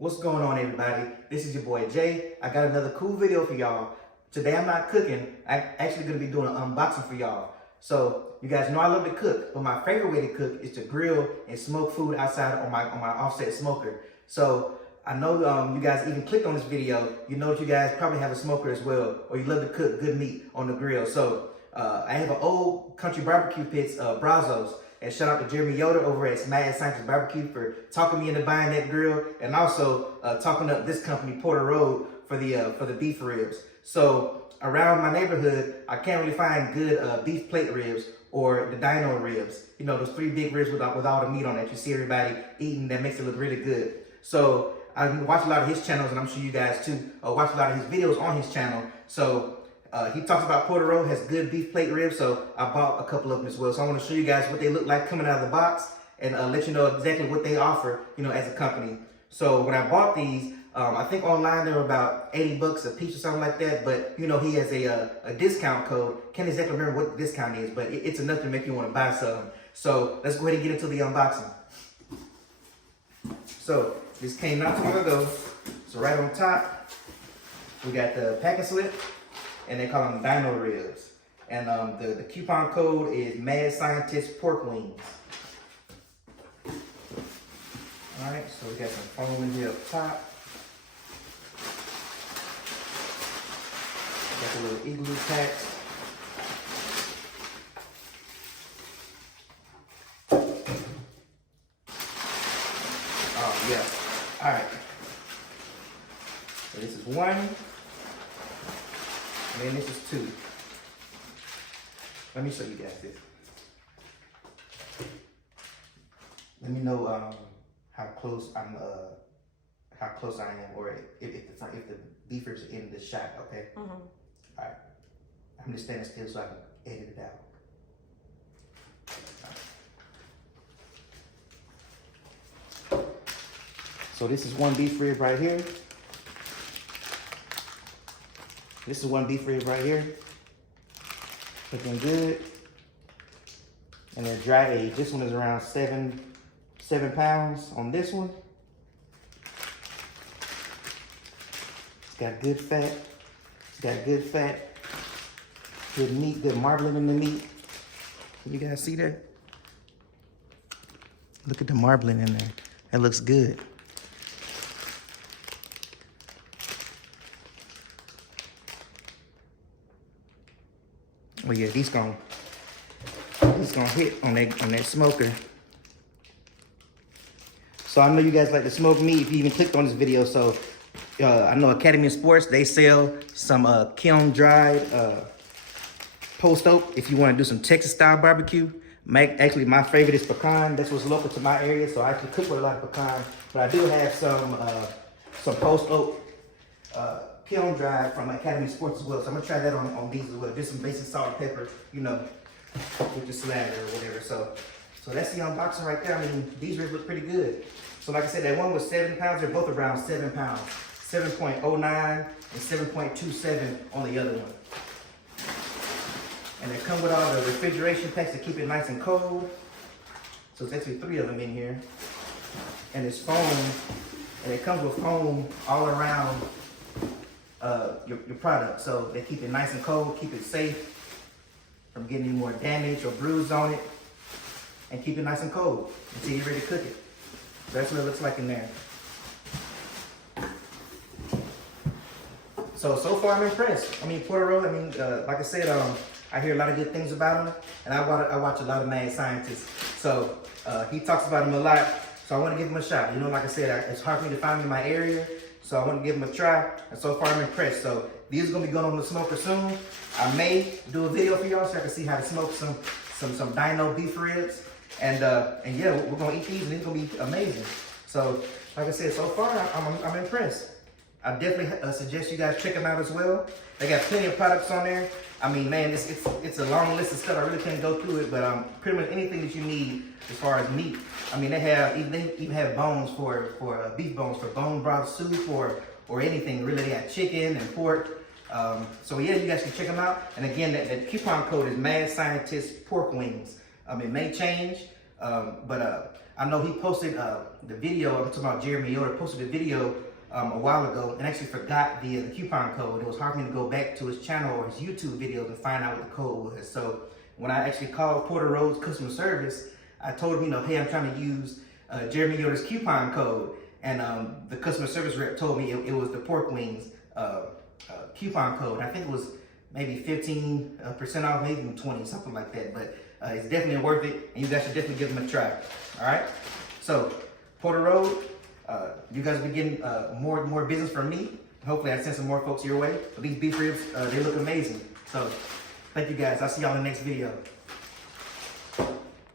What's going on, everybody? This is your boy Jay. I got another cool video for y'all. Today I'm not cooking. I'm actually gonna be doing an unboxing for y'all. So you guys know I love to cook, but my favorite way to cook is to grill and smoke food outside on my offset smoker. So I know you guys even clicked on this video. You know that you guys probably have a smoker as well, or you love to cook good meat on the grill. So I have an old country barbecue pits, Brazos. And shout out to Jeremy Yoder over at Mad Scientist Barbecue for talking me into buying that grill, and also talking up this company, Porter Road, for the beef ribs. So around my neighborhood, I can't really find good beef plate ribs or the Dino ribs. You know, those 3 big ribs with all the meat on it. You see everybody eating, that makes it look really good. So I watch a lot of his channels, and I'm sure you guys too watch a lot of his videos on his channel. So he talks about Porter Road has good beef plate ribs, so I bought a couple of them as well. So I want to show you guys what they look like coming out of the box, and let you know exactly what they offer, you know, as a company. So when I bought these, I think online they were about $80 a piece or something like that. But you know, he has a discount code. Can't exactly remember what the discount is, but it's enough to make you want to buy some. So let's go ahead and get into the unboxing. So this came not too long ago. So right on top, we got the packing slip. And they call them Dino ribs. And the coupon code is Mad Scientist Pork Wings. All right, so we got some foam in here up top. Got the little igloo packs. Oh yeah. All right. So this is 1. And then this is 2. Let me show you guys this. Let me know how close I am, or if the beef is in the shot. Okay. All right. I'm just standing still so I can edit it out. So this is 1 beef rib right here. This is 1 beef rib right here. Looking good. And then dry age. This one is around 7 pounds on this one. It's got good fat. It's got good fat. Good meat, good marbling in the meat. Can you guys see that? Look at the marbling in there. That looks good. Well, yeah, these gonna hit on that smoker. So I know you guys like to smoke meat if you even clicked on this video. So I know Academy of Sports, they sell some kiln dried post oak if you want to do some Texas style barbecue. Actually, my favorite is pecan. That's what's local to my area, so I actually cook with a lot of pecan. But I do have some post oak kiln dried from Academy of Sports as well. So I'm gonna try that on these as well. Just some basic salt and pepper, you know, with your slather or whatever. So that's the unboxing right there. I mean, these ribs look pretty good. So like I said, that one was 7 pounds. They're both around 7 pounds. 7.09 and 7.27 on the other one. And they come with all the refrigeration packs to keep it nice and cold. So it's actually 3 of them in here. And it's foam, and it comes with foam all around your product. So they keep it nice and cold, keep it safe from getting any more damage or bruise on it, and keep it nice and cold until you're ready to cook it. So that's what it looks like in there. So far I'm impressed. I mean, Porter Road, I mean, like I said, I hear a lot of good things about him, and I watch a lot of Mad Scientists. So he talks about him a lot, so I want to give him a shot. You know, like I said, it's hard for me to find him in my area, so I want to give him a try, and so far I'm impressed. So these are going to be going on the smoker soon. I may do a video for y'all so I can see how to smoke some Dino beef ribs, and yeah, we're going to eat these, and it's going to be amazing. So like I said, so far I'm impressed. I definitely suggest you guys check them out as well. They got plenty of products on there. I mean, man, it's a long list of stuff. I really can't go through it, but pretty much anything that you need as far as meat. I mean, they even have bones for beef bones for bone broth soup or anything. Really, they got chicken and pork. So yeah, you guys can check them out. And again, that coupon code is Mad Scientist Pork Wings. It may change, but I know he posted the video. I'm talking about Jeremy Yoder posted a video a while ago and actually forgot the coupon code. It was hard for me to go back to his channel or his YouTube videos and find out what the code was. So when I actually called Porter Road's customer service, I told him, you know, hey, I'm trying to use Jeremy Yoder's coupon code. And the customer service rep told me it was the pork wings coupon code. I think it was maybe 15% off, maybe 20, something like that. But it's definitely worth it, and you guys should definitely give them a try. All right. So Porter Road, you guys will be getting more business from me. Hopefully, I send some more folks your way. But these beef ribs, they look amazing. So thank you guys. I'll see y'all in the next video.